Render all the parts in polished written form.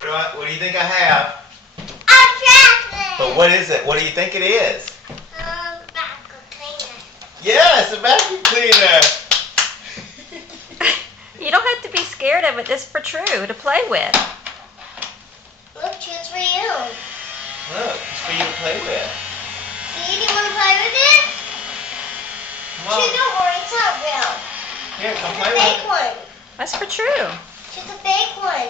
What do you think I have? A chocolate! But what is it? What do you think it is? Vacuum cleaner. Yes, a vacuum cleaner. You don't have to be scared of it. This is for True to play with. Look, choose for you. Look, it's for you to play with. See, do you want to play with it? Come on. Choose, don't worry, it's not real. Here, come It's play a with fake it. one. That's for True. Choose a fake one.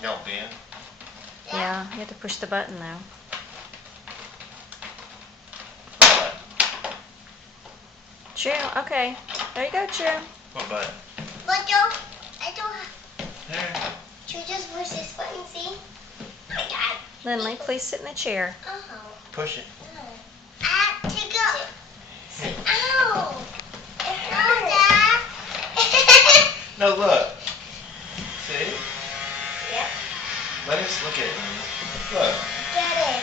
No, Ben. Yeah, you have to push the button though. True, okay. There you go, True. What button? But I don't have. Here. Choose just push this button, see? I got it. Lindley, please sit in the chair. Oh. Push it. I have to go. Ow! It hurt, Dad. No, look. See? Yep. Let us look at it. Look. Get it.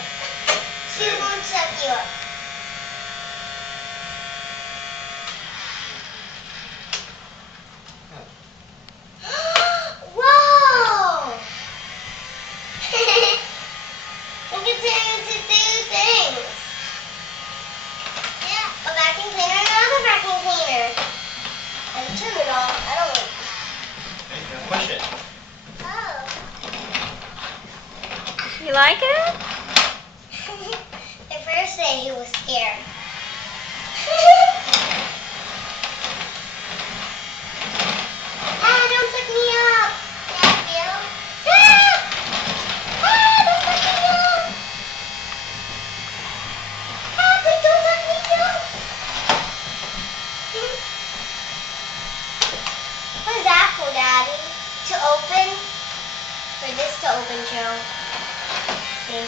She won't suck you up. Whoa! We can turn it into two things. Yeah, a vacuum cleaner and another vacuum cleaner. And turn it off. I don't want. There you go. Push it. Oh. You like it? At first day he was scared. Ah, don't suck me up. Dad, Bill. Ah! Ah, don't suck me up. Ah, please don't suck me up. What is that for, Daddy? To open? For this to open, Joe. See?